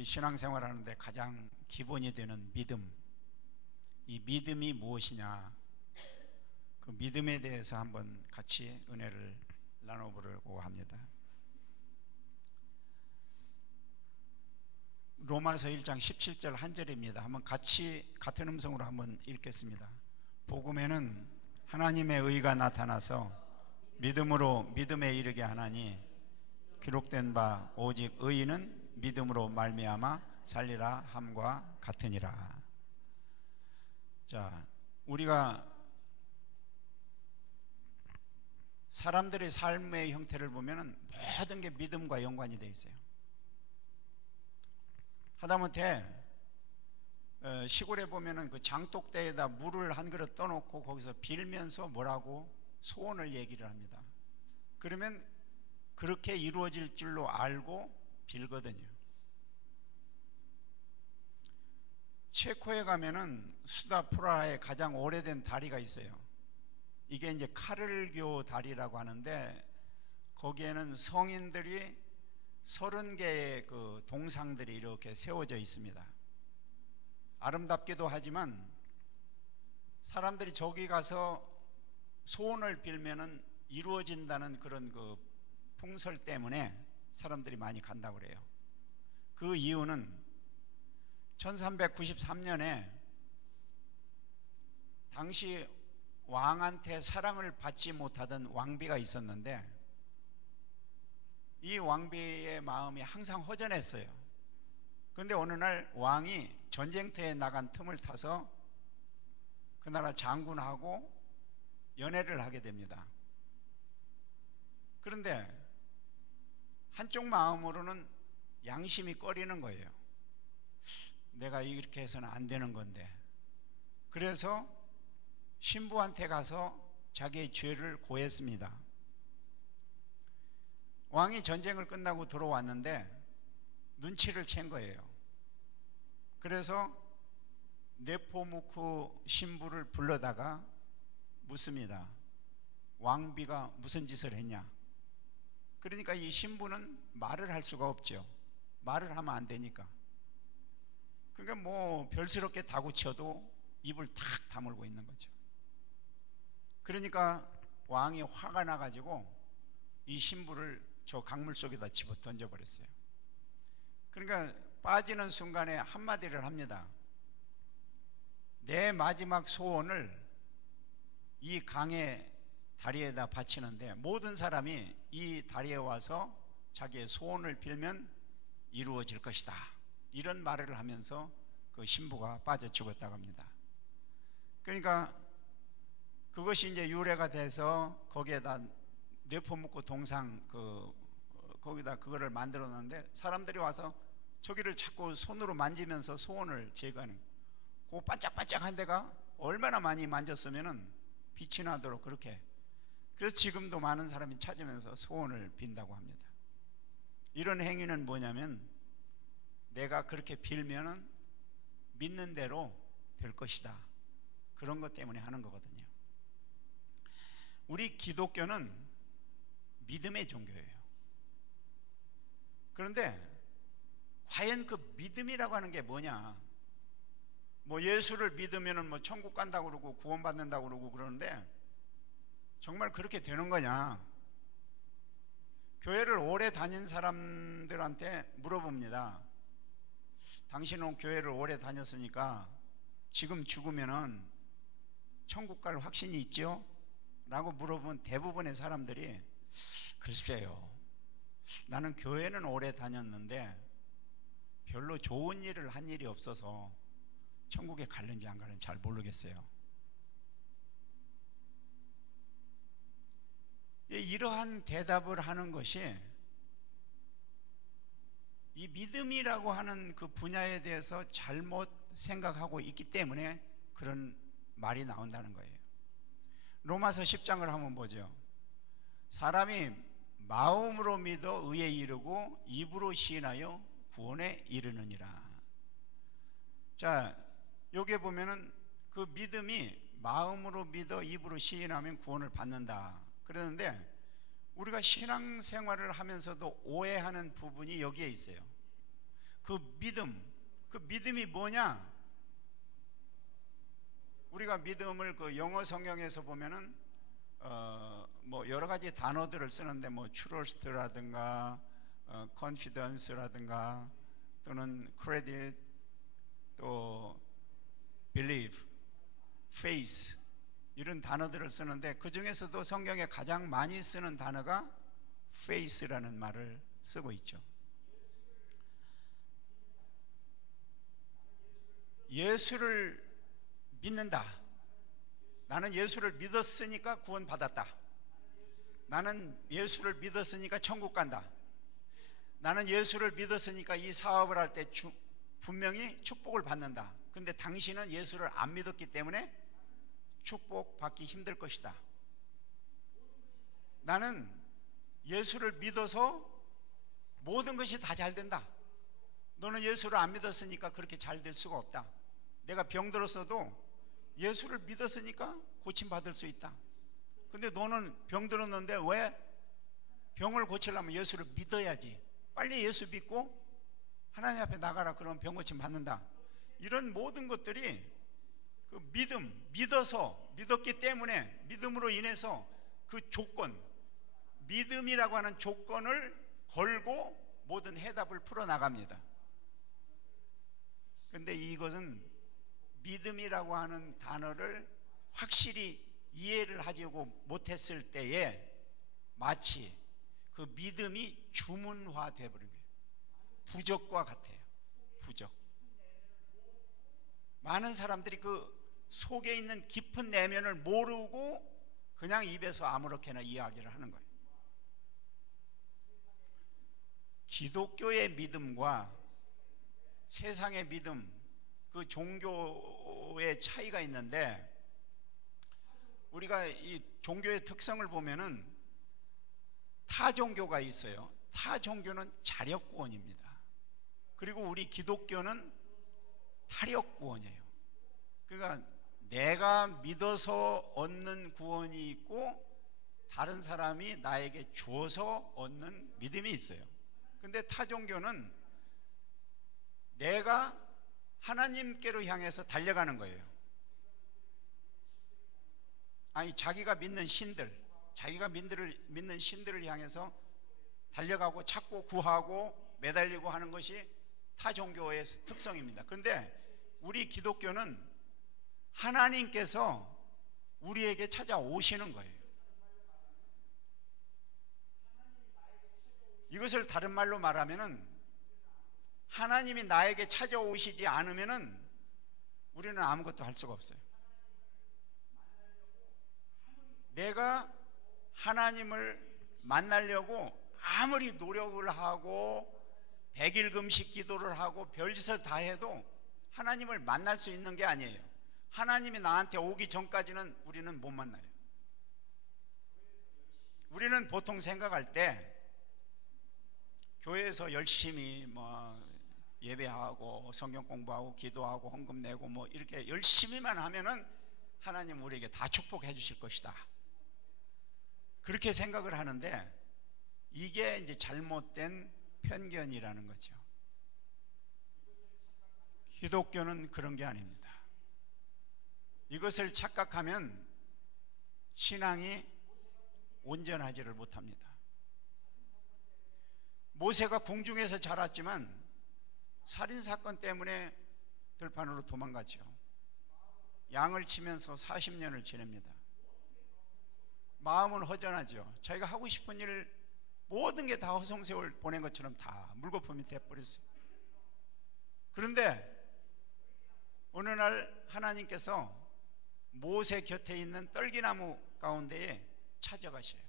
우리 신앙생활 하는데 가장 기본이 되는 믿음, 이 믿음이 무엇이냐, 그 믿음에 대해서 한번 같이 은혜를 나눠보려고 합니다. 로마서 1장 17절 한 절입니다. 한번 같이 같은 음성으로 한번 읽겠습니다. 복음에는 하나님의 의가 나타나서 믿음으로 믿음에 이르게 하나니 기록된 바 오직 의인은 믿음으로 말미암아 살리라 함과 같으니라. 자, 우리가 사람들의 삶의 형태를 보면은 모든 게 믿음과 연관이 되어 있어요. 하다못해 시골에 보면은 그 장독대에다 물을 한 그릇 떠놓고 거기서 빌면서 뭐라고 소원을 얘기를 합니다. 그러면 그렇게 이루어질 줄로 알고 빌거든요. 체코에 가면은 수다프라의 가장 오래된 다리가 있어요. 이게 이제 카를교 다리라고 하는데, 거기에는 성인들이 30개의 그 동상들이 이렇게 세워져 있습니다. 아름답기도 하지만 사람들이 저기 가서 소원을 빌면은 이루어진다는 그런 그 풍설 때문에 사람들이 많이 간다고 그래요. 그 이유는 1393년에 당시 왕한테 사랑을 받지 못하던 왕비가 있었는데, 이 왕비의 마음이 항상 허전했어요. 그런데 어느 날 왕이 전쟁터에 나간 틈을 타서 그 나라 장군하고 연애를 하게 됩니다. 그런데 한쪽 마음으로는 양심이 꺼리는 거예요. 내가 이렇게 해서는 안 되는 건데. 그래서 신부한테 가서 자기의 죄를 고했습니다. 왕이 전쟁을 끝나고 들어왔는데 눈치를 챈 거예요. 그래서 네포무크 신부를 불러다가 묻습니다. 왕비가 무슨 짓을 했냐? 그러니까 이 신부는 말을 할 수가 없죠. 말을 하면 안 되니까. 그러니까 뭐 별스럽게 다구쳐도 입을 탁 다물고 있는 거죠. 그러니까 왕이 화가 나가지고 이 신부를 저 강물 속에다 집어 던져버렸어요. 그러니까 빠지는 순간에 한마디를 합니다. 내 마지막 소원을 이 강의 다리에다 바치는데 모든 사람이 이 다리에 와서 자기의 소원을 빌면 이루어질 것이다. 이런 말을 하면서 그 신부가 빠져 죽었다고 합니다. 그러니까 그것이 이제 유래가 돼서 거기에다 네포무크 동상 거기다 그거를 만들어 놨는데, 사람들이 와서 저기를 자꾸 손으로 만지면서 소원을 제거하는, 그 반짝반짝한 데가 얼마나 많이 만졌으면은 빛이 나도록 그렇게. 그래서 지금도 많은 사람이 찾으면서 소원을 빈다고 합니다. 이런 행위는 뭐냐면 내가 그렇게 빌면은 믿는 대로 될 것이다, 그런 것 때문에 하는 거거든요. 우리 기독교는 믿음의 종교예요. 그런데 과연 그 믿음이라고 하는 게 뭐냐? 뭐 예수를 믿으면은 뭐 천국 간다고 그러고 구원받는다고 그러고 그러는데 정말 그렇게 되는 거냐? 교회를 오래 다닌 사람들한테 물어봅니다. 당신은 교회를 오래 다녔으니까 지금 죽으면은 천국 갈 확신이 있죠? 라고 물어보면 대부분의 사람들이 글쎄요, 나는 교회는 오래 다녔는데 별로 좋은 일을 한 일이 없어서 천국에 갈는지 안 갈는지 잘 모르겠어요. 이러한 대답을 하는 것이 이 믿음이라고 하는 그 분야에 대해서 잘못 생각하고 있기 때문에 그런 말이 나온다는 거예요. 로마서 10장을 한번 보죠. 사람이 마음으로 믿어 의에 이르고 입으로 시인하여 구원에 이르느니라. 자, 여기에 보면은 그 믿음이 마음으로 믿어 입으로 시인하면 구원을 받는다 그러는데, 우리가 신앙생활을 하면서도 오해하는 부분이 여기에 있어요. 그 그 믿음이 뭐냐? 우리가 믿음을 그 영어 성경에서 보면은 뭐 여러 가지 단어들을 쓰는데 뭐 trust라든가 confidence라든가 또는 credit, 또 believe, faith 이런 단어들을 쓰는데 그 중에서도 성경에 가장 많이 쓰는 단어가 faith라는 말을 쓰고 있죠. 예수를 믿는다. 나는 예수를 믿었으니까 구원받았다. 나는 예수를 믿었으니까 천국 간다. 나는 예수를 믿었으니까 이 사업을 할 때 분명히 축복을 받는다. 근데 당신은 예수를 안 믿었기 때문에 축복받기 힘들 것이다. 나는 예수를 믿어서 모든 것이 다 잘 된다. 너는 예수를 안 믿었으니까 그렇게 잘 될 수가 없다. 내가 병들었어도 예수를 믿었으니까 고침받을 수 있다. 근데 너는 병들었는데 왜 병을 고치려면 예수를 믿어야지. 빨리 예수 믿고 하나님 앞에 나가라. 그러면 병 고침 받는다. 이런 모든 것들이 그 믿었기 때문에, 믿음으로 인해서 그 조건, 믿음이라고 하는 조건을 걸고 모든 해답을 풀어나갑니다. 근데 이것은 믿음이라고 하는 단어를 확실히 이해를 하려고 못했을 때에 마치 그 믿음이 주문화되어 버린 거예요. 부적과 같아요. 부적. 많은 사람들이 그 속에 있는 깊은 내면을 모르고 그냥 입에서 아무렇게나 이야기를 하는 거예요. 기독교의 믿음과 세상의 믿음, 그 종교의 차이가 있는데, 우리가 이 종교의 특성을 보면은 타 종교가 있어요. 타 종교는 자력 구원입니다. 그리고 우리 기독교는 타력 구원이에요. 그러니까 내가 믿어서 얻는 구원이 있고 다른 사람이 나에게 주어서 얻는 믿음이 있어요. 근데 타 종교는 내가 하나님께로 향해서 달려가는 거예요. 아니, 자기가 믿는 신들, 자기가 믿는 신들을 향해서 달려가고 찾고 구하고 매달리고 하는 것이 타 종교의 특성입니다. 그런데 우리 기독교는 하나님께서 우리에게 찾아오시는 거예요. 이것을 다른 말로 말하면은 하나님이 나에게 찾아오시지 않으면은 우리는 아무것도 할 수가 없어요. 내가 하나님을 만나려고 아무리 노력을 하고 100일 금식 기도를 하고 별짓을 다 해도 하나님을 만날 수 있는 게 아니에요. 하나님이 나한테 오기 전까지는 우리는 못 만나요. 우리는 보통 생각할 때 교회에서 열심히 예배하고 성경 공부하고 기도하고 헌금 내고 이렇게 열심히만 하면은 하나님 우리에게 다 축복해 주실 것이다. 그렇게 생각을 하는데 이게 이제 잘못된 편견이라는 거죠. 기독교는 그런 게 아닙니다. 이것을 착각하면 신앙이 온전하지를 못합니다. 모세가 궁중에서 자랐지만 살인사건 때문에 들판으로 도망갔죠. 양을 치면서 40년을 지냅니다. 마음은 허전하죠. 자기가 하고 싶은 일 모든 게 다 허송세월 보낸 것처럼 다 물거품이 돼버렸어요. 그런데 어느 날 하나님께서 모세 곁에 있는 떨기나무 가운데에 찾아가셔요.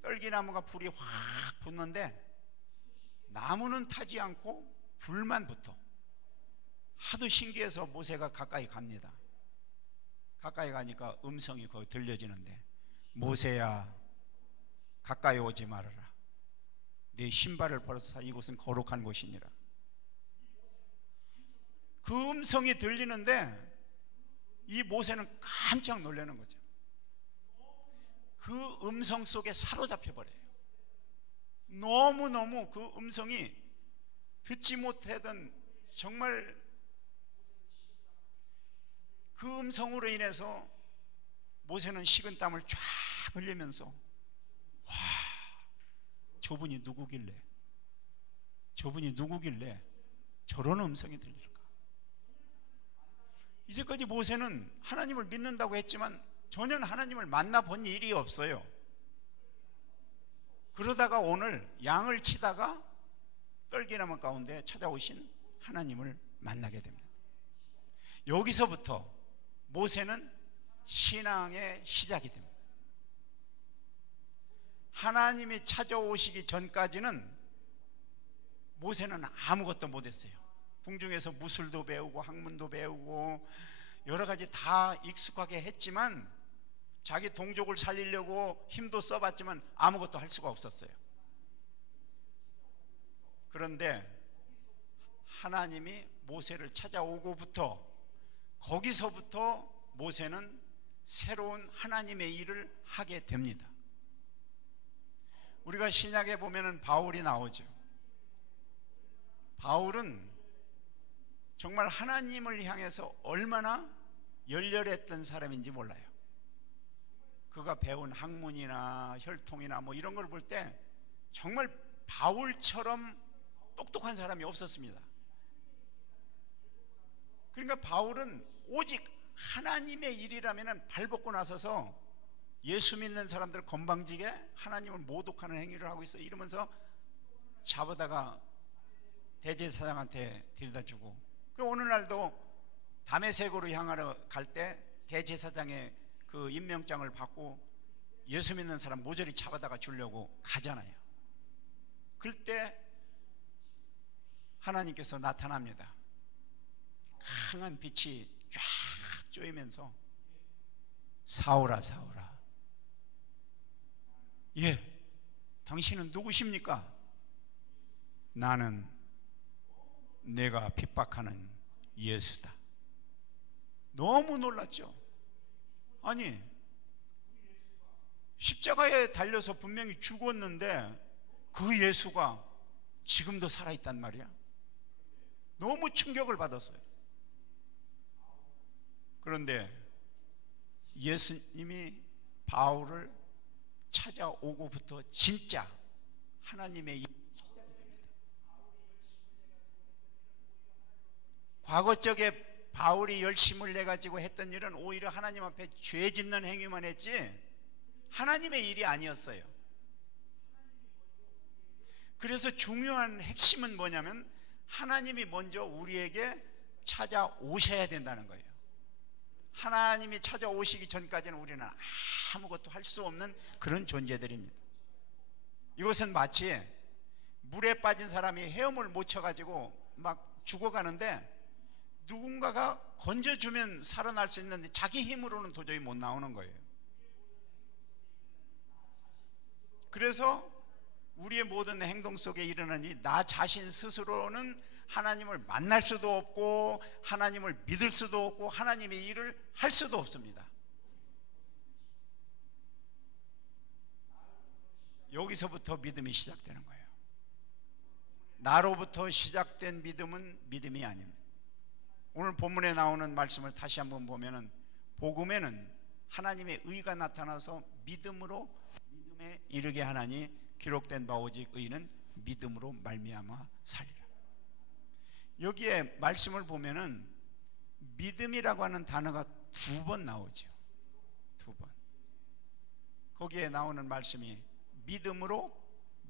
떨기나무가 불이 확 붙는데 나무는 타지 않고 불만 붙어. 하도 신기해서 모세가 가까이 갑니다. 가까이 가니까 음성이 거기 들려지는데, 모세야 가까이 오지 말아라. 네 신발을 벗어서 이곳은 거룩한 곳이니라. 그 음성이 들리는데 이 모세는 깜짝 놀라는 거죠. 그 음성 속에 사로잡혀 버려요. 너무너무 그 음성이 듣지 못하던 정말 그 음성으로 인해서 모세는 식은땀을 쫙 흘리면서 와, 저분이 누구길래 저런 음성이 들릴까? 이제까지 모세는 하나님을 믿는다고 했지만 전혀 하나님을 만나본 일이 없어요. 그러다가 오늘 양을 치다가 떨기나무 가운데 찾아오신 하나님을 만나게 됩니다. 여기서부터 모세는 신앙의 시작이 됩니다. 하나님이 찾아오시기 전까지는 모세는 아무것도 못했어요. 궁중에서 무술도 배우고 학문도 배우고 여러 가지 다 익숙하게 했지만 자기 동족을 살리려고 힘도 써봤지만 아무것도 할 수가 없었어요. 그런데 하나님이 모세를 찾아오고부터 거기서부터 모세는 새로운 하나님의 일을 하게 됩니다. 우리가 신약에 보면은 바울이 나오죠. 바울은 정말 하나님을 향해서 얼마나 열렬했던 사람인지 몰라요. 그가 배운 학문이나 혈통이나 뭐 이런 걸 볼 때 정말 바울처럼 똑똑한 사람이 없었습니다. 그러니까 바울은 오직 하나님의 일이라면 발벗고 나서서 예수 믿는 사람들 건방지게 하나님을 모독하는 행위를 하고 있어 이러면서 잡아다가 대제사장한테 데려다주고, 그 오늘날도 다메섹으로 향하러 갈 때 대제사장의 그 임명장을 받고 예수 믿는 사람 모조리 잡아다가 주려고 가잖아요. 그때 하나님께서 나타납니다. 강한 빛이 쫙 쪼이면서 사울아 사울아, 예, 당신은 누구십니까? 나는 내가 핍박하는 예수다. 너무 놀랐죠. 아니, 십자가에 달려서 분명히 죽었는데 그 예수가 지금도 살아있단 말이야. 너무 충격을 받았어요. 그런데 예수님이 바울을 찾아오고부터 진짜 하나님의 일이 시작이 됩니다. 과거적에 바울이 열심을 내가지고 했던 일은 오히려 하나님 앞에 죄 짓는 행위만 했지 하나님의 일이 아니었어요. 그래서 중요한 핵심은 뭐냐면 하나님이 먼저 우리에게 찾아오셔야 된다는 거예요. 하나님이 찾아오시기 전까지는 우리는 아무것도 할 수 없는 그런 존재들입니다. 이것은 마치 물에 빠진 사람이 헤엄을 못 쳐가지고 막 죽어가는데 누군가가 건져주면 살아날 수 있는데 자기 힘으로는 도저히 못 나오는 거예요. 그래서 우리의 모든 행동 속에 일어나니 나 자신 스스로는 하나님을 만날 수도 없고 하나님을 믿을 수도 없고 하나님의 일을 할 수도 없습니다. 여기서부터 믿음이 시작되는 거예요. 나로부터 시작된 믿음은 믿음이 아닙니다. 오늘 본문에 나오는 말씀을 다시 한번 보면은 복음에는 하나님의 의가 나타나서 믿음으로 믿음에 이르게 하나니 기록된 바 오직 의는 믿음으로 말미암아 살리라. 여기에 말씀을 보면은 믿음이라고 하는 단어가 2번 나오죠. 2번. 거기에 나오는 말씀이 믿음으로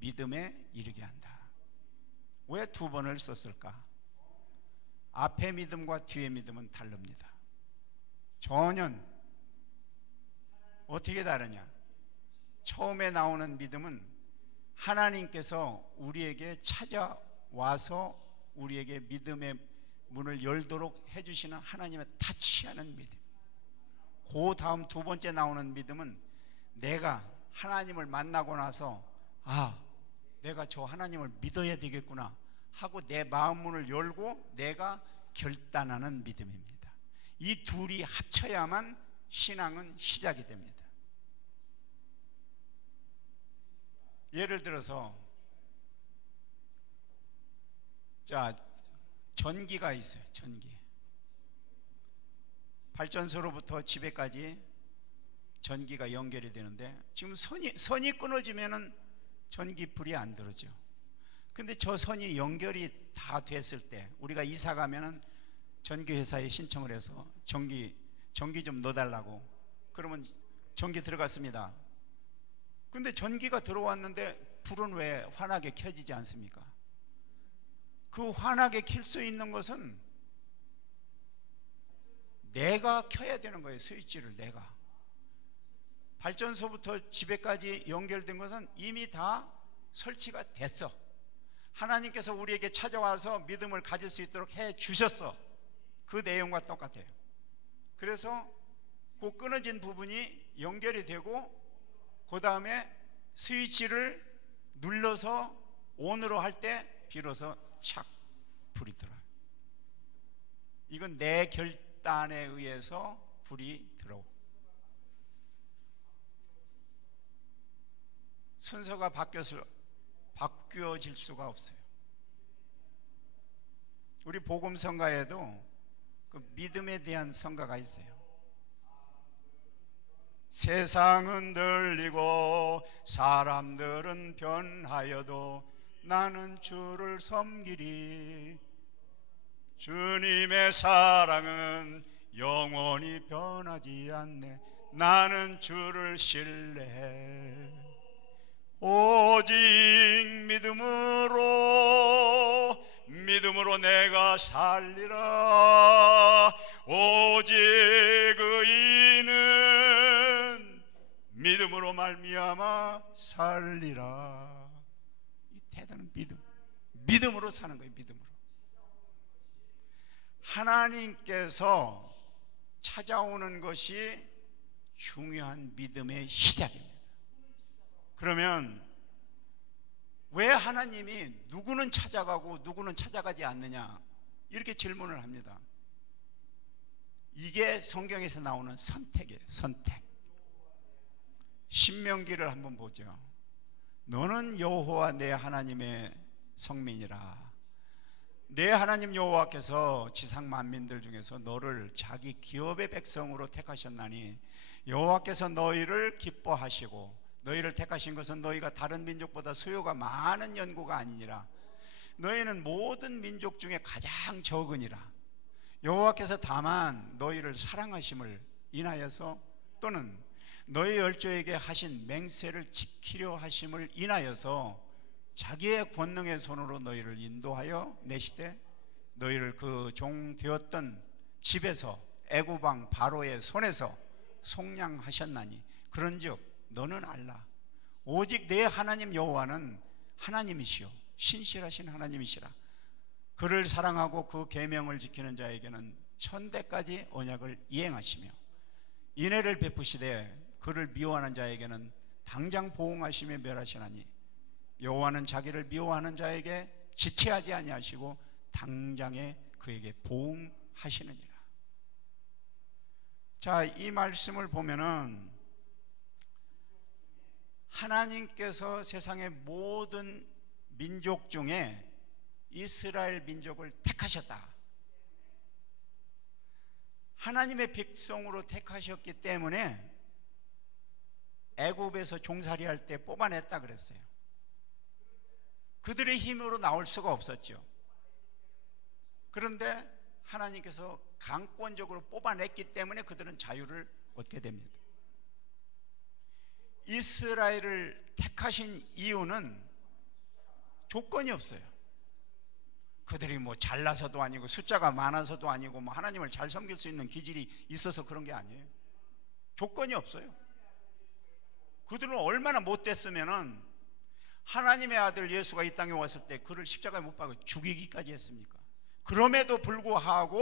믿음에 이르게 한다. 왜 2번을 썼을까? 앞에 믿음과 뒤에 믿음은 다릅니다. 전혀. 어떻게 다르냐? 처음에 나오는 믿음은 하나님께서 우리에게 찾아와서 우리에게 믿음의 문을 열도록 해주시는 하나님의 타치하는 믿음. 그 다음 2번째 나오는 믿음은 내가 하나님을 만나고 나서 내가 저 하나님을 믿어야 되겠구나 하고 내 마음 문을 열고 내가 결단하는 믿음입니다. 이 둘이 합쳐야만 신앙은 시작이 됩니다. 예를 들어서 자, 전기가 있어요. 전기. 발전소로부터 집에까지 전기가 연결이 되는데 지금 선이 끊어지면은 전기 불이 안 들어오죠. 근데 저 선이 연결이 다 됐을 때 우리가 이사 가면은 전기회사에 신청을 해서 전기 좀 넣어달라고 그러면 전기 들어갔습니다. 근데 전기가 들어왔는데 불은 왜 환하게 켜지지 않습니까? 그 환하게 켤 수 있는 것은 내가 켜야 되는 거예요. 스위치를 내가. 발전소부터 집에까지 연결된 것은 이미 다 설치가 됐어. 하나님께서 우리에게 찾아와서 믿음을 가질 수 있도록 해 주셨어. 그 내용과 똑같아요. 그래서 그 끊어진 부분이 연결이 되고 그 다음에 스위치를 눌러서 온으로 할 때 비로소 착 불이 들어요. 이건 내 결단에 의해서 불이 들어오고 순서가 바뀌어질 수가 없어요. 우리 복음성가에도 그 믿음에 대한 성가가 있어요. 세상은 들리고 사람들은 변하여도 나는 주를 섬기리. 주님의 사랑은 영원히 변하지 않네. 나는 주를 신뢰해. 오직 믿음으로 내가 살리라. 오직 의인은 믿음으로 말미암아 살리라. 이 대단한 믿음으로 사는 거예요. 믿음으로. 하나님께서 찾아오는 것이 중요한 믿음의 시작입니다. 그러면 왜 하나님이 누구는 찾아가고 누구는 찾아가지 않느냐 이렇게 질문을 합니다. 이게 성경에서 나오는 선택이에요. 선택. 신명기를 한번 보죠. 너는 여호와 내 하나님의 성민이라. 내 하나님 여호와께서 지상 만민들 중에서 너를 자기 기업의 백성으로 택하셨나니 여호와께서 너희를 기뻐하시고 너희를 택하신 것은 너희가 다른 민족보다 수요가 많은 연고가 아니니라. 너희는 모든 민족 중에 가장 적으니라. 여호와께서 다만 너희를 사랑하심을 인하여서 또는 너희 열조에게 하신 맹세를 지키려 하심을 인하여서 자기의 권능의 손으로 너희를 인도하여 내시되 너희를 그 종 되었던 집에서 애굽 왕 바로의 손에서 속량하셨나니 그런즉 너는 알라. 오직 내 하나님 여호와는 하나님이시오 신실하신 하나님이시라. 그를 사랑하고 그 계명을 지키는 자에게는 천대까지 언약을 이행하시며 인애를 베푸시되 그를 미워하는 자에게는 당장 보응하시며 멸하시나니 여호와는 자기를 미워하는 자에게 지체하지 아니하시고 당장에 그에게 보응하시느니라. 자, 이 말씀을 보면은 하나님께서 세상의 모든 민족 중에 이스라엘 민족을 택하셨다. 하나님의 백성으로 택하셨기 때문에 애굽에서 종살이할 때 뽑아냈다 그랬어요. 그들의 힘으로 나올 수가 없었죠. 그런데 하나님께서 강권적으로 뽑아냈기 때문에 그들은 자유를 얻게 됩니다. 이스라엘을 택하신 이유는 조건이 없어요. 그들이 뭐 잘나서도 아니고 숫자가 많아서도 아니고 뭐 하나님을 잘 섬길 수 있는 기질이 있어서 그런 게 아니에요. 조건이 없어요. 그들은 얼마나 못됐으면은 하나님의 아들 예수가 이 땅에 왔을 때 그를 십자가에 못 박아 죽이기까지 했습니까? 그럼에도 불구하고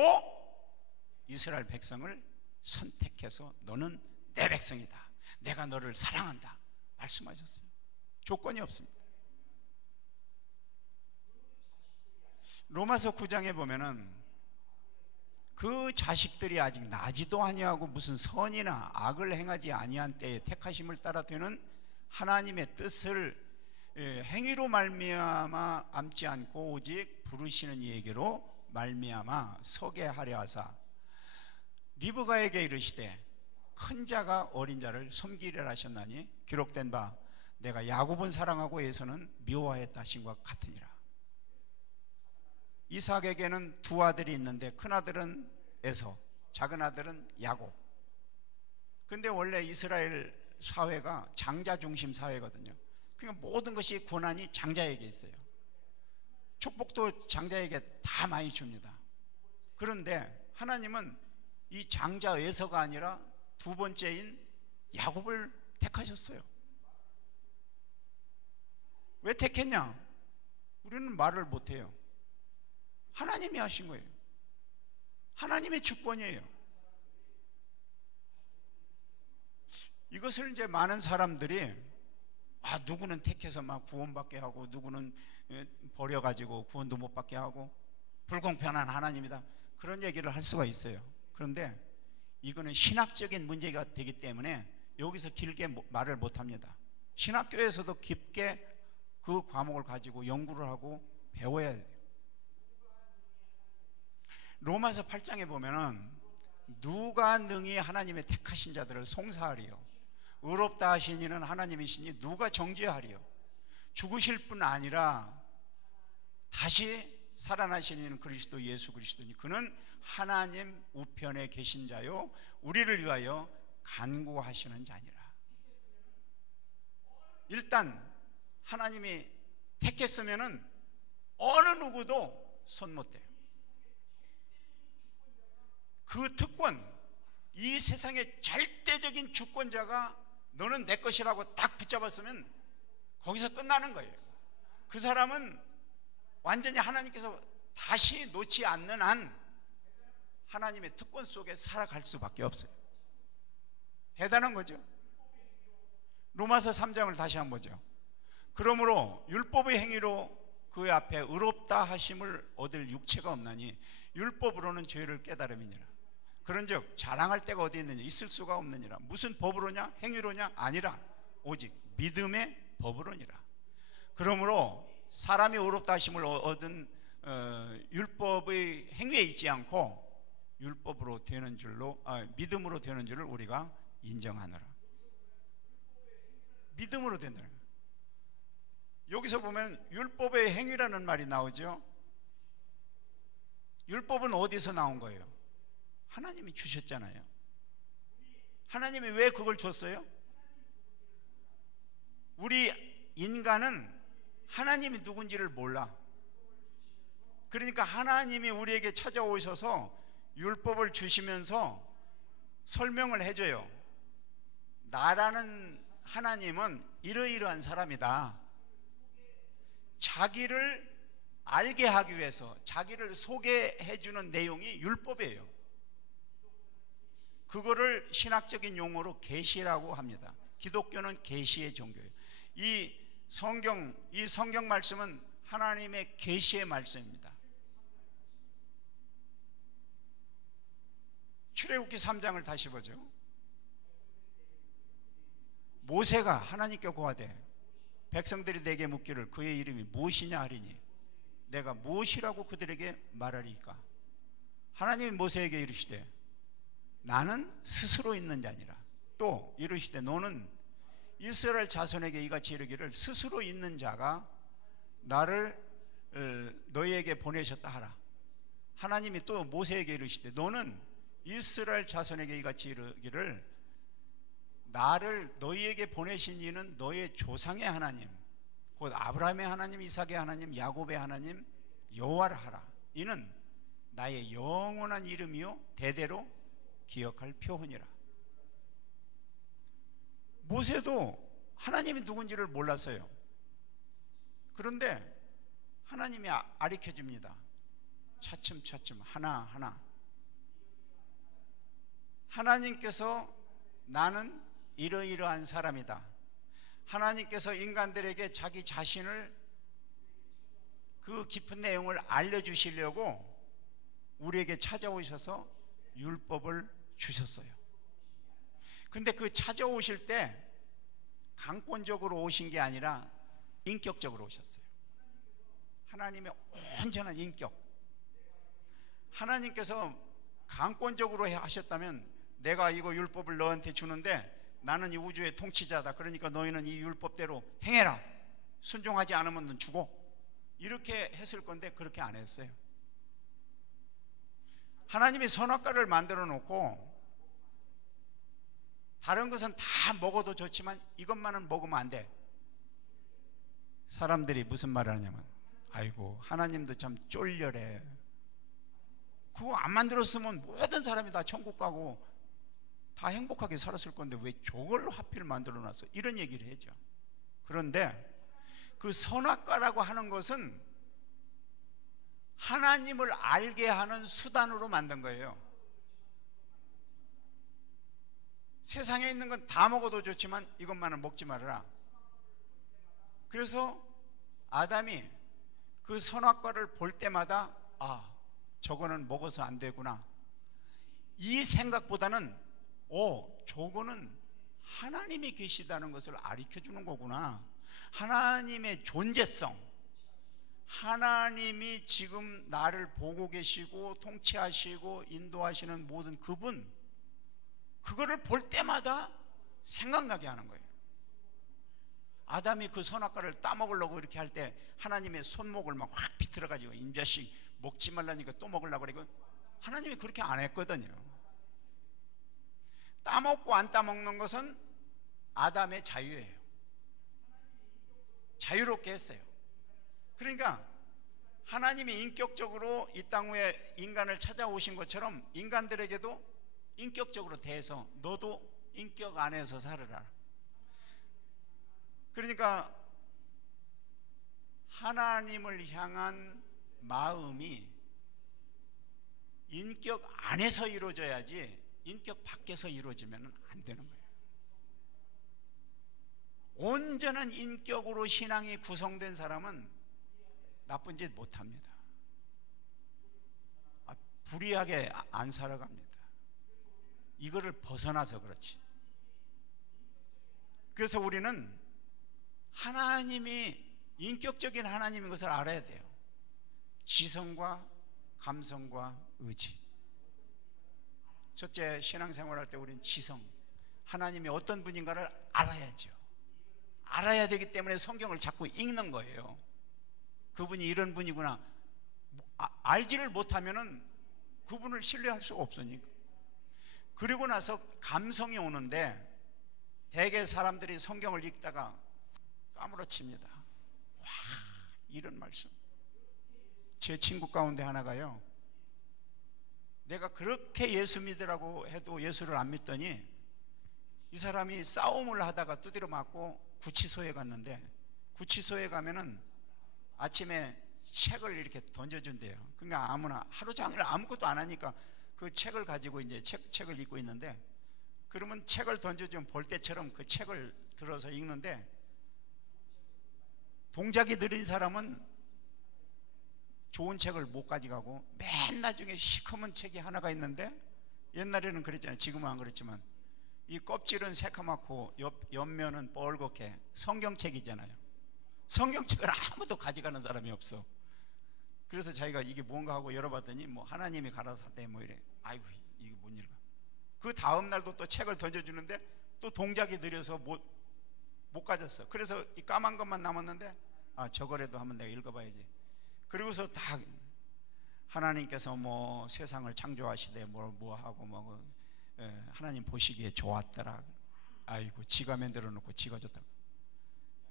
이스라엘 백성을 선택해서 너는 내 백성이다. 내가 너를 사랑한다 말씀하셨어요. 조건이 없습니다. 로마서 9장에 보면은 그 자식들이 아직 나지도 아니하고 무슨 선이나 악을 행하지 아니한 때에 택하심을 따라 되는 하나님의 뜻을 행위로 말미암아 앉지 않고 오직 부르시는 이에게로 말미암아 서게 하려 하사 리브가에게 이르시되 큰 자가 어린 자를 섬기리라 하셨나니 기록된 바 내가 야곱은 사랑하고 에서는 미워하였다 하신 것 같으니라. 이삭에게는 두 아들이 있는데 큰 아들은 에서, 작은 아들은 야곱. 근데 원래 이스라엘 사회가 장자 중심 사회거든요. 그러니까 모든 것이 권한이 장자에게 있어요. 축복도 장자에게 다 많이 줍니다. 그런데 하나님은 이 장자 에서가 아니라 두 번째인 야곱을 택하셨어요. 왜 택했냐? 우리는 말을 못해요. 하나님이 하신 거예요. 하나님의 주권이에요. 이것을 이제 많은 사람들이 누구는 택해서 막 구원받게 하고 누구는 버려가지고 구원도 못 받게 하고 불공평한 하나님이다, 그런 얘기를 할 수가 있어요. 그런데 이거는 신학적인 문제가 되기 때문에 여기서 길게 말을 못합니다. 신학교에서도 깊게 그 과목을 가지고 연구를 하고 배워야 돼요. 로마서 8장에 보면은 누가 능히 하나님의 택하신 자들을 송사하리요, 의롭다 하신 이는 하나님이시니 누가 정죄하리요, 죽으실 뿐 아니라 다시 살아나신 이는 그리스도 예수 그리스도니 그는 하나님 우편에 계신 자요 우리를 위하여 간구하시는 자니라. 일단 하나님이 택했으면은 어느 누구도 손 못 대요. 그 특권, 이 세상의 절대적인 주권자가 너는 내 것이라고 딱 붙잡았으면 거기서 끝나는 거예요. 그 사람은 완전히 하나님께서 다시 놓지 않는 한 하나님의 특권 속에 살아갈 수밖에 없어요. 대단한 거죠. 로마서 3장을 다시 한번 보죠. 그러므로 율법의 행위로 그 앞에 의롭다 하심을 얻을 육체가 없나니 율법으로는 죄를 깨달음이니라. 그런즉 자랑할 데가 어디 있느냐, 있을 수가 없느니라. 무슨 법으로냐, 행위로냐, 아니라 오직 믿음의 법으로니라. 그러므로 사람이 의롭다 하심을 얻은 율법의 행위에 있지 않고 율법으로 되는 줄로, 믿음으로 되는 줄을 우리가 인정하노라. 믿음으로 된다. 여기서 보면 율법의 행위라는 말이 나오죠. 율법은 어디서 나온 거예요? 하나님이 주셨잖아요. 하나님이 왜 그걸 줬어요? 우리 인간은 하나님이 누군지를 몰라. 그러니까 하나님이 우리에게 찾아오셔서 율법을 주시면서 설명을 해줘요. 나라는 하나님은 이러이러한 사람이다. 자기를 알게 하기 위해서 자기를 소개해주는 내용이 율법이에요. 그거를 신학적인 용어로 계시라고 합니다. 기독교는 계시의 종교예요. 이 성경 말씀은 하나님의 계시의 말씀입니다. 출애굽기 3장을 다시 보죠. 모세가 하나님께 고하되 백성들이 내게 묻기를 그의 이름이 무엇이냐 하리니 내가 무엇이라고 그들에게 말하리까? 하나님이 모세에게 이르시되 나는 스스로 있는 자니라. 또 이르시되 너는 이스라엘 자손에게 이같이 이르기를 스스로 있는 자가 나를 너희에게 보내셨다 하라. 하나님이 또 모세에게 이르시되 너는 이스라엘 자손에게 이같이 이르기를 나를 너희에게 보내신 이는 너의 조상의 하나님 곧 아브라함의 하나님, 이삭의 하나님, 야곱의 하나님 여호와라 하라. 이는 나의 영원한 이름이요 대대로 기억할 표훈이라. 모세도 하나님이 누군지를 몰랐어요. 그런데 하나님이 가르쳐 줍니다. 차츰차츰 하나하나. 하나님께서 나는 이러이러한 사람이다. 하나님께서 인간들에게 자기 자신을 그 깊은 내용을 알려주시려고 우리에게 찾아오셔서 율법을 주셨어요. 근데 그 찾아오실 때 강권적으로 오신 게 아니라 인격적으로 오셨어요. 하나님의 온전한 인격. 하나님께서 강권적으로 하셨다면 내가 이거 율법을 너한테 주는데 나는 이 우주의 통치자다. 그러니까 너희는 이 율법대로 행해라. 순종하지 않으면 넌 죽어. 이렇게 했을 건데 그렇게 안 했어요. 하나님이 선악과를 만들어 놓고 다른 것은 다 먹어도 좋지만 이것만은 먹으면 안 돼. 사람들이 무슨 말을 하냐면 아이고 하나님도 참 쫄려래. 그거 안 만들었으면 모든 사람이 다 천국 가고 다 행복하게 살았을 건데 왜 저걸 하필 만들어 놨어? 이런 얘기를 하죠. 그런데 그 선악과라고 하는 것은 하나님을 알게 하는 수단으로 만든 거예요. 세상에 있는 건 다 먹어도 좋지만 이것만은 먹지 말아라. 그래서 아담이 그 선악과를 볼 때마다 아, 저거는 먹어서 안 되구나. 이 생각보다는 저거는 하나님이 계시다는 것을 가르쳐 주는 거구나. 하나님의 존재성, 하나님이 지금 나를 보고 계시고 통치하시고 인도하시는 모든 그분, 그거를 볼 때마다 생각나게 하는 거예요. 아담이 그 선악과를 따먹으려고 이렇게 할 때 하나님의 손목을 막 확 비틀어가지고 이 자식 먹지 말라니까 또 먹으려고 그러고, 하나님이 그렇게 안 했거든요. 따먹고 안 따먹는 것은 아담의 자유예요. 자유롭게 했어요. 그러니까 하나님이 인격적으로 이 땅 위에 인간을 찾아오신 것처럼 인간들에게도 인격적으로 대해서 너도 인격 안에서 살아라. 그러니까 하나님을 향한 마음이 인격 안에서 이루어져야지 인격 밖에서 이루어지면 안 되는 거예요. 온전한 인격으로 신앙이 구성된 사람은 나쁜 짓 못합니다. 불의하게 안 살아갑니다. 이거를 벗어나서 그렇지. 그래서 우리는 하나님이 인격적인 하나님인 것을 알아야 돼요. 지성과 감성과 의지. 첫째, 신앙생활할 때 우리는 지성, 하나님이 어떤 분인가를 알아야죠. 알아야 되기 때문에 성경을 자꾸 읽는 거예요. 그분이 이런 분이구나. 알지를 못하면은 그분을 신뢰할 수가 없으니까. 그리고 나서 감성이 오는데 대개 사람들이 성경을 읽다가 까무러칩니다. 와, 이런 말씀. 제 친구 가운데 하나가요, 내가 그렇게 예수 믿으라고 해도 예수를 안 믿더니 이 사람이 싸움을 하다가 두드려 맞고 구치소에 갔는데, 구치소에 가면은 아침에 책을 이렇게 던져준대요. 그러니까 아무나 하루 종일 아무것도 안 하니까 그 책을 가지고 이제 책을 읽고 있는데, 그러면 책을 던져주면 볼 때처럼 그 책을 들어서 읽는데, 동작이 느린 사람은 좋은 책을 못 가져가고 맨 나중에 시커먼 책이 하나가 있는데, 옛날에는 그랬잖아요. 지금은 안 그렇지만 이 껍질은 새카맣고 옆면은 뻘겋게 성경책이잖아요. 성경책을 아무도 가져가는 사람이 없어. 그래서 자기가 이게 뭔가 하고 열어봤더니 뭐 하나님이 가라사대 뭐 이래. 아이고 이게 뭔 일이야. 그 다음 날도 또 책을 던져주는데 또 동작이 느려서 못 가졌어. 그래서 이 까만 것만 남았는데 저거라도 한번 내가 읽어봐야지. 그리고서 다 하나님께서 뭐 세상을 창조하시되 뭐 하고 뭐 하나님 보시기에 좋았더라. 아이고 지가 만들어 놓고 지가 좋다고.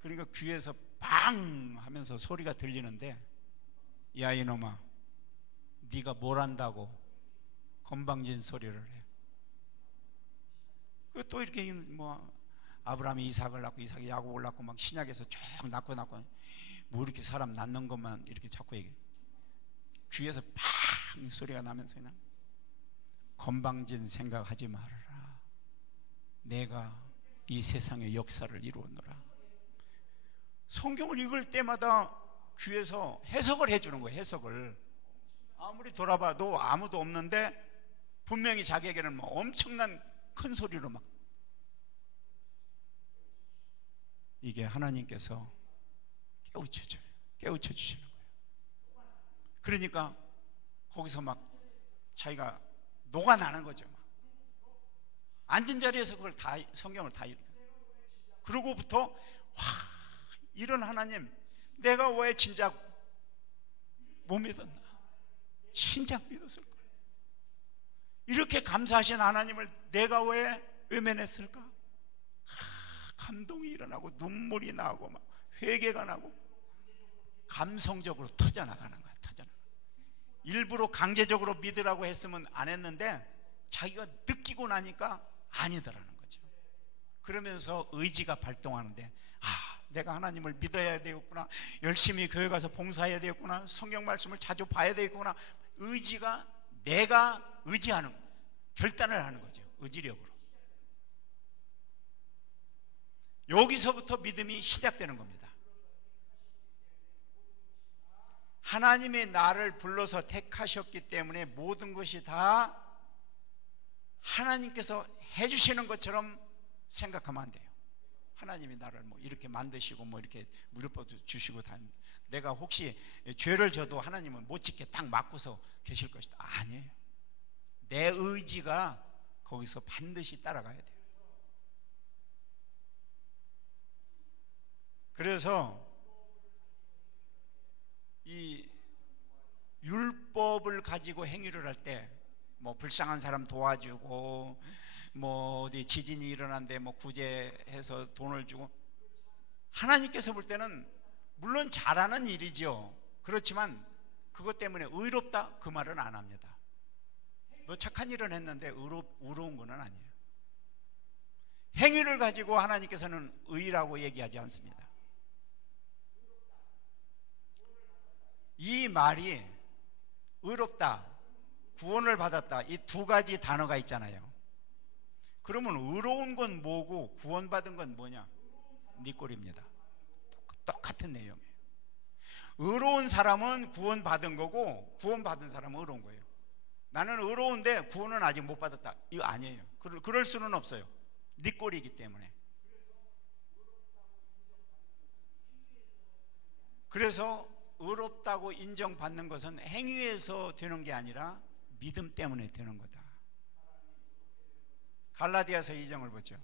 그러니까 귀에서 빵 하면서 소리가 들리는데, 야 이놈아, 네가 뭘 안다고 건방진 소리를 해. 또 이렇게 뭐 아브라함이 이삭을 낳고 이삭이 야곱을 낳고 막 신약에서 쭉 낳고 뭐 이렇게 사람 낳는 것만 이렇게 자꾸 얘기해. 귀에서 팡 소리가 나면서 그냥 건방진 생각하지 말아라. 내가 이 세상의 역사를 이루었노라. 성경을 읽을 때마다 귀에서 해석을 해주는 거예요. 해석을. 아무리 돌아봐도 아무도 없는데 분명히 자기에게는 뭐 엄청난 큰 소리로 막, 이게 하나님께서 깨우쳐줘요. 깨우쳐 주시는 거예요. 그러니까 거기서 막 자기가 녹아나는 거죠. 막. 앉은 자리에서 그걸 다 성경을 다 읽어요. 그러고부터 와, 이런 하나님, 내가 왜 진작 못 믿었나? 진작 믿었을 거예요. 이렇게 감사하신 하나님을 내가 왜 외면했을까? 감동이 일어나고 눈물이 나고 막 회개가 나고 감성적으로 터져나가는 거야. 터져나가. 일부러 강제적으로 믿으라고 했으면 안 했는데 자기가 느끼고 나니까 아니더라는 거죠. 그러면서 의지가 발동하는데, 아, 내가 하나님을 믿어야 되겠구나, 열심히 교회 가서 봉사해야 되겠구나, 성경 말씀을 자주 봐야 되겠구나. 의지가, 내가 의지하는, 결단을 하는 거죠. 의지력으로. 여기서부터 믿음이 시작되는 겁니다. 하나님이 나를 불러서 택하셨기 때문에 모든 것이 다 하나님께서 해주시는 것처럼 생각하면 안 돼요. 하나님이 나를 뭐 이렇게 만드시고 뭐 이렇게 무릎도 주시고 다, 내가 혹시 죄를 져도 하나님은 못 짓게 딱 막고서 계실 것이다. 아니에요. 내 의지가 거기서 반드시 따라가야 돼요. 그래서 이 율법을 가지고 행위를 할 때 뭐 불쌍한 사람 도와주고 뭐 어디 지진이 일어난데 뭐 구제해서 돈을 주고, 하나님께서 볼 때는 물론 잘하는 일이죠. 그렇지만 그것 때문에 의롭다 그 말은 안 합니다. 너 착한 일은 했는데 의로운 건 아니에요. 행위를 가지고 하나님께서는 의라고 얘기하지 않습니다. 이 말이 의롭다, 구원을 받았다, 이 두 가지 단어가 있잖아요. 그러면 의로운 건 뭐고 구원받은 건 뭐냐? 네 꼴입니다. 똑같은 내용이에요. 의로운 사람은 구원받은 거고 구원받은 사람은 의로운 거예요. 나는 의로운데 구원은 아직 못 받았다, 이거 아니에요. 그럴 수는 없어요. 네 꼴이기 때문에. 그래서 의롭다고 인정받는 것은 행위에서 되는 게 아니라 믿음 때문에 되는 거다. 갈라디아서 2장을 보죠.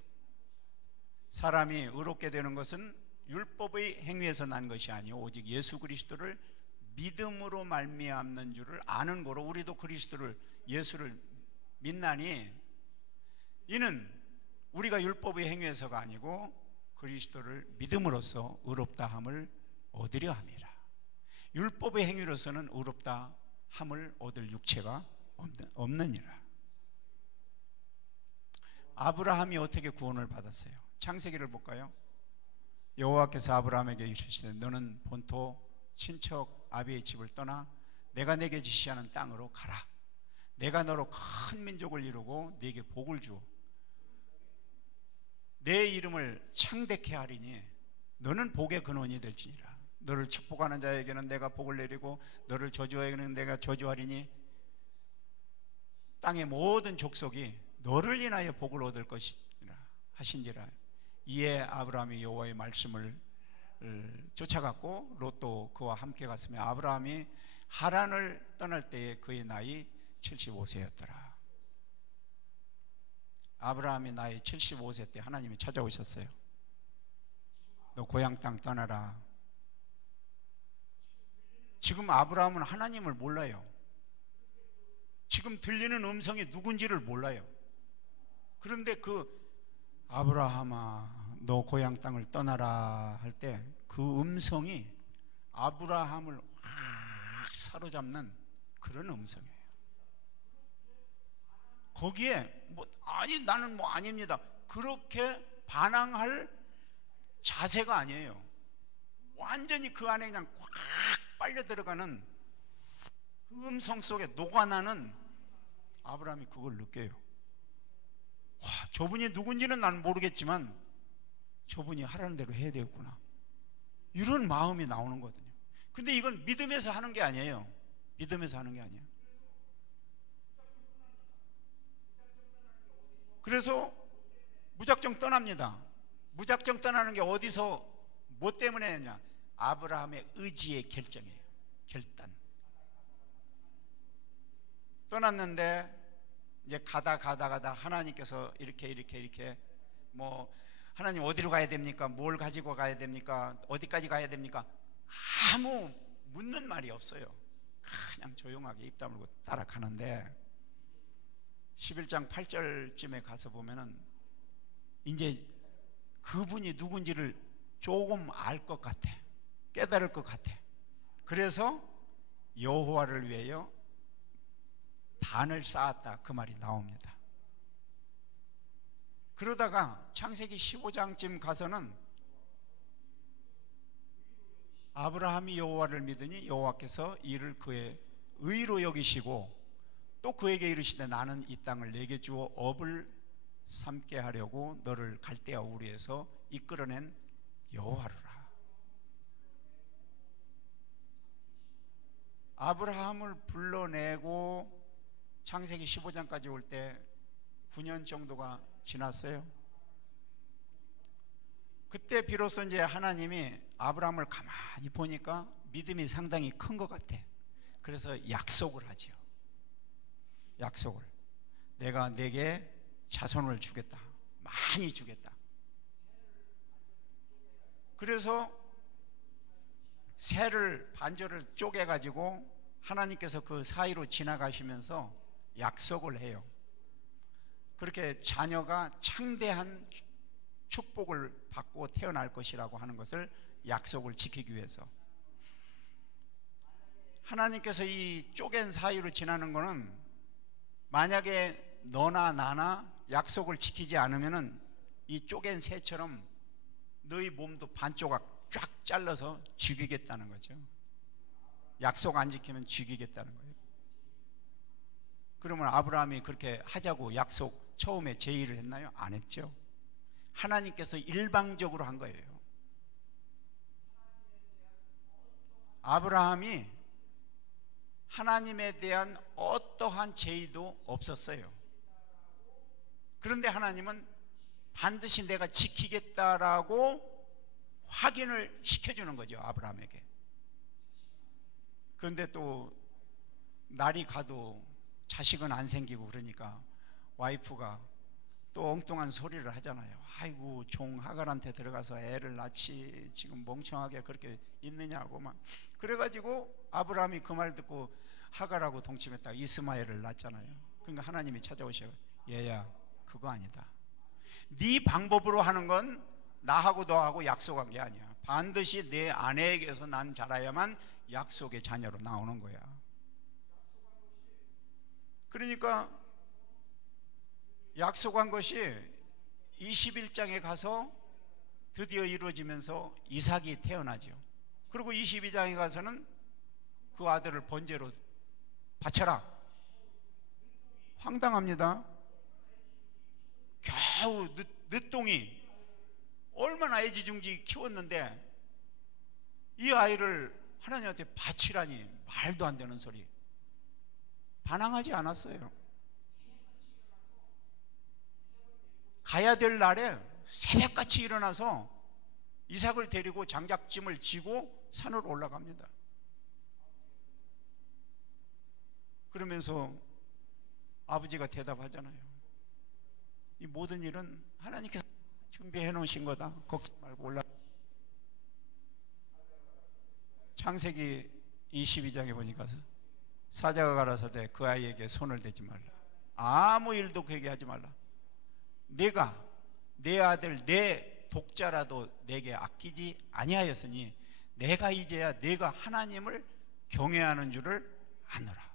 사람이 의롭게 되는 것은 율법의 행위에서 난 것이 아니요 오직 예수 그리스도를 믿음으로 말미암는 줄을 아는 거로, 우리도 그리스도를, 예수를 믿나니 이는 우리가 율법의 행위에서가 아니고 그리스도를 믿음으로써 의롭다 함을 얻으려 함이라. 율법의 행위로서는 의롭다 함을 얻을 육체가 없느니라. 아브라함이 어떻게 구원을 받았어요? 창세기를 볼까요? 여호와께서 아브라함에게 이르시되 너는 본토 친척 아비의 집을 떠나 내가 내게 지시하는 땅으로 가라. 내가 너로 큰 민족을 이루고 네게 복을 주어 내 이름을 창대케 하리니 너는 복의 근원이 될지니라. 너를 축복하는 자에게는 내가 복을 내리고 너를 저주하게는 내가 저주하리니 땅의 모든 족속이 너를 인하여 복을 얻을 것이라 하신지라. 이에 아브라함이 여호와의 말씀을 쫓아갔고 롯도 그와 함께 갔으며 아브라함이 하란을 떠날 때에 그의 나이 75세였더라. 아브라함이 나이 75세 때 하나님이 찾아오셨어요. 너 고향 땅 떠나라. 지금 아브라함은 하나님을 몰라요. 지금 들리는 음성이 누군지를 몰라요. 그런데 그 아브라함아 너 고향 땅을 떠나라 할 때 그 음성이 아브라함을 확 사로잡는 그런 음성이에요. 거기에 뭐 아니 나는 뭐 아닙니다 그렇게 반항할 자세가 아니에요. 완전히 그 안에 그냥 꽉 빨려 들어가는 그 음성 속에 녹아나는 아브라함이 그걸 느껴요. 와, 저분이 누군지는 난 모르겠지만 저분이 하라는 대로 해야 되겠구나, 이런 마음이 나오는 거거든요. 근데 이건 믿음에서 하는 게 아니에요. 믿음에서 하는 게 아니에요. 그래서 무작정 떠납니다. 무작정 떠나는 게 어디서 뭐 때문에 했냐? 아브라함의 의지의 결정이에요. 결단. 떠났는데 이제 가다 하나님께서 이렇게 뭐 하나님 어디로 가야 됩니까? 뭘 가지고 가야 됩니까? 어디까지 가야 됩니까? 아무 묻는 말이 없어요. 그냥 조용하게 입 다물고 따라가는데 11장 8절쯤에 가서 보면은 이제 그분이 누군지를 조금 알 것 같아. 깨달을 것 같아. 그래서 여호와를 위하여 단을 쌓았다, 그 말이 나옵니다. 그러다가 창세기 15장쯤 가서는 아브라함이 여호와를 믿으니 여호와께서 이를 그의 의로 여기시고 또 그에게 이르시되 나는 이 땅을 내게 주어 업을 삼게 하려고 너를 갈대아 우르에서 이끌어낸 여호와로라. 아브라함을 불러내고 창세기 15장까지 올 때 9년 정도가 지났어요. 그때 비로소 이제 하나님이 아브라함을 가만히 보니까 믿음이 상당히 큰 것 같아. 그래서 약속을 하죠. 약속을. 내가 내게 자손을 주겠다. 많이 주겠다. 그래서 새를 반절을 쪼개가지고 하나님께서 그 사이로 지나가시면서 약속을 해요. 그렇게 자녀가 창대한 축복을 받고 태어날 것이라고 하는 것을 약속을 지키기 위해서. 하나님께서 이 쪼갠 사이로 지나는 거는 만약에 너나 나나 약속을 지키지 않으면은 이 쪼갠 새처럼 너희 몸도 반조각 쫙 잘라서 죽이겠다는 거죠. 약속 안 지키면 죽이겠다는 거예요. 그러면 아브라함이 그렇게 하자고 약속 처음에 제의를 했나요? 안 했죠. 하나님께서 일방적으로 한 거예요. 아브라함이 하나님에 대한 어떠한 제의도 없었어요. 그런데 하나님은 반드시 내가 지키겠다라고 확인을 시켜주는 거죠, 아브라함에게. 그런데 또 날이 가도 자식은 안 생기고 그러니까 와이프가 또 엉뚱한 소리를 하잖아요. 아이고, 종 하갈한테 들어가서 애를 낳지 지금 멍청하게 그렇게 있느냐고 막. 그래가지고 아브라함이 그 말 듣고 하갈하고 동침했다가 이스마엘을 낳았잖아요. 그러니까 하나님이 찾아오셔. 얘야, 그거 아니다. 네 방법으로 하는 건 나하고 너하고 약속한 게 아니야. 반드시 내 아내에게서 난 자라야만 약속의 자녀로 나오는 거야. 그러니까 약속한 것이 21장에 가서 드디어 이루어지면서 이삭이 태어나죠. 그리고 22장에 가서는 그 아들을 번제로 바쳐라. 황당합니다. 겨우 늦둥이 얼마나 애지중지 키웠는데 이 아이를 하나님한테 바치라니, 말도 안 되는 소리. 반항하지 않았어요. 가야 될 날에 새벽같이 일어나서 이삭을 데리고 장작짐을 지고 산으로 올라갑니다. 그러면서 아버지가 대답하잖아요. 이 모든 일은 하나님께서 준비해 놓으신 거다. 걱정 말고 올라. 창세기 22장에 보니까 사자가 가라사대 그 아이에게 손을 대지 말라. 아무 일도 그에게 하지 말라. 내가 내 아들 내 독자라도 내게 아끼지 아니하였으니 내가 이제야 내가 하나님을 경외하는 줄을 아노라.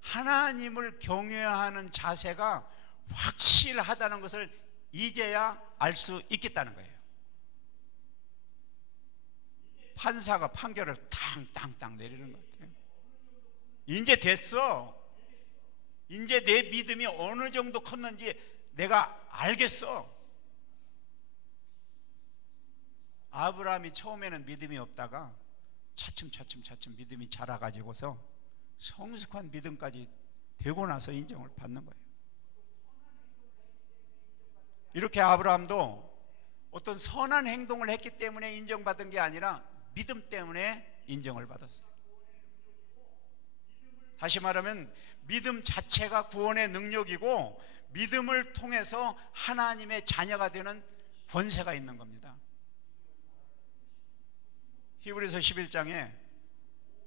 하나님을 경외하는 자세가 확실하다는 것을 이제야 알 수 있겠다는 거예요. 판사가 판결을 땅땅땅 내리는 것 같아요. 이제 됐어. 이제 내 믿음이 어느 정도 컸는지 내가 알겠어. 아브라함이 처음에는 믿음이 없다가 차츰 믿음이 자라가지고서 성숙한 믿음까지 되고 나서 인정을 받는 거예요. 이렇게 아브라함도 어떤 선한 행동을 했기 때문에 인정받은 게 아니라 믿음 때문에 인정을 받았어요. 다시 말하면 믿음 자체가 구원의 능력이고 믿음을 통해서 하나님의 자녀가 되는 권세가 있는 겁니다. 히브리서 11장에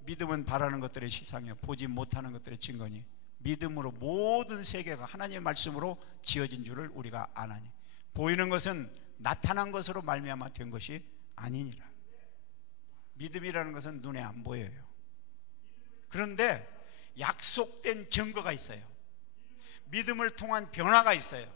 믿음은 바라는 것들의 실상이요 보지 못하는 것들의 증거니 믿음으로 모든 세계가 하나님의 말씀으로 지어진 줄을 우리가 아나니 보이는 것은 나타난 것으로 말미암아 된 것이 아니니라. 믿음이라는 것은 눈에 안 보여요. 그런데 약속된 증거가 있어요. 믿음을 통한 변화가 있어요.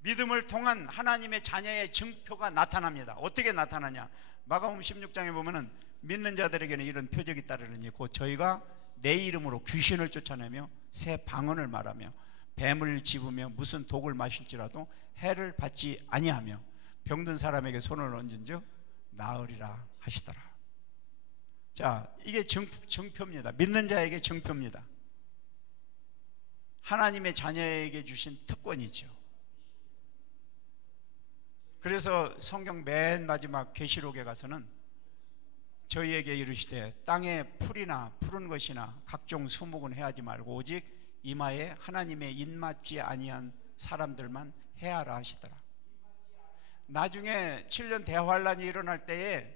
믿음을 통한 하나님의 자녀의 증표가 나타납니다. 어떻게 나타나냐? 마가복음 16장에 보면은 믿는 자들에게는 이런 표적이 따르느니 곧 저희가 내 이름으로 귀신을 쫓아내며 새 방언을 말하며 뱀을 집으며 무슨 독을 마실지라도 해를 받지 아니하며 병든 사람에게 손을 얹은즉 나으리라 하시더라. 자, 이게 증표입니다. 믿는 자에게 증표입니다. 하나님의 자녀에게 주신 특권이죠. 그래서 성경 맨 마지막 계시록에 가서는 저희에게 이르시되 땅에 풀이나 푸른 것이나 각종 수목은 해하지 말고 오직 이마에 하나님의 입맞지 아니한 사람들만 해하라 하시더라. 나중에 7년 대환란이 일어날 때에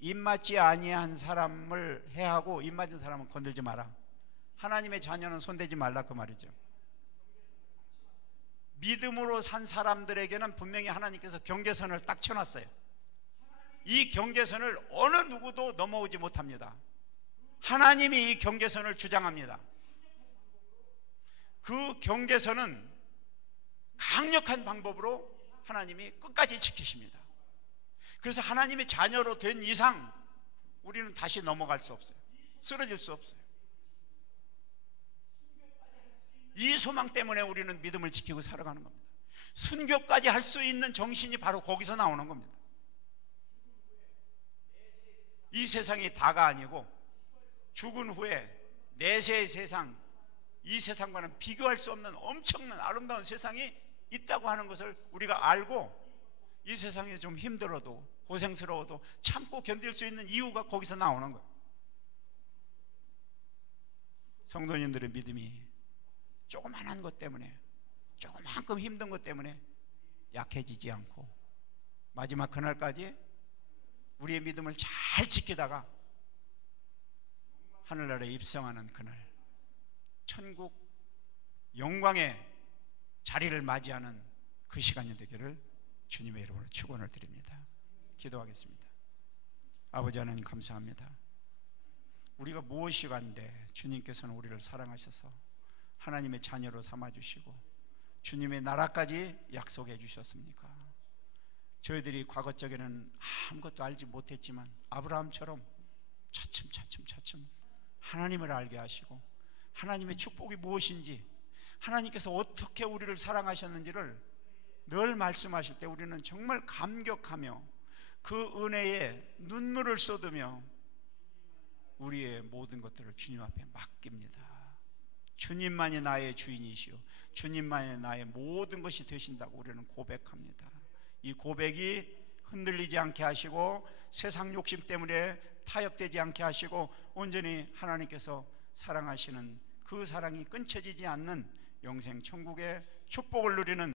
입맞지 아니한 사람을 해하고 입맞은 사람은 건들지 마라. 하나님의 자녀는 손대지 말라 그 말이죠. 믿음으로 산 사람들에게는 분명히 하나님께서 경계선을 딱 쳐놨어요. 이 경계선을 어느 누구도 넘어오지 못합니다. 하나님이 이 경계선을 주장합니다. 그 경계선은 강력한 방법으로 하나님이 끝까지 지키십니다. 그래서 하나님의 자녀로 된 이상 우리는 다시 넘어갈 수 없어요. 쓰러질 수 없어요. 이 소망 때문에 우리는 믿음을 지키고 살아가는 겁니다. 순교까지 할 수 있는 정신이 바로 거기서 나오는 겁니다. 이 세상이 다가 아니고 죽은 후에 내세의 세상, 이 세상과는 비교할 수 없는 엄청난 아름다운 세상이 있다고 하는 것을 우리가 알고 이 세상이 좀 힘들어도 고생스러워도 참고 견딜 수 있는 이유가 거기서 나오는 거예요. 성도님들의 믿음이 조그만한 것 때문에, 조그만큼 힘든 것 때문에 약해지지 않고 마지막 그날까지 우리의 믿음을 잘 지키다가 하늘나라에 입성하는 그날, 천국 영광의 자리를 맞이하는 그 시간이 되기를 주님의 이름으로 축원을 드립니다. 기도하겠습니다. 아버지 하나님 감사합니다. 우리가 무엇이 간데 주님께서는 우리를 사랑하셔서 하나님의 자녀로 삼아주시고 주님의 나라까지 약속해 주셨습니까? 저희들이 과거적에는 아무것도 알지 못했지만 아브라함처럼 차츰 하나님을 알게 하시고 하나님의 축복이 무엇인지, 하나님께서 어떻게 우리를 사랑하셨는지를 늘 말씀하실 때 우리는 정말 감격하며 그 은혜에 눈물을 쏟으며 우리의 모든 것들을 주님 앞에 맡깁니다. 주님만이 나의 주인이시오, 주님만이 나의 모든 것이 되신다고 우리는 고백합니다. 이 고백이 흔들리지 않게 하시고 세상 욕심 때문에 타협되지 않게 하시고 온전히 하나님께서 사랑하시는 그 사랑이 끊쳐지지 않는 영생 천국의 축복을 누리는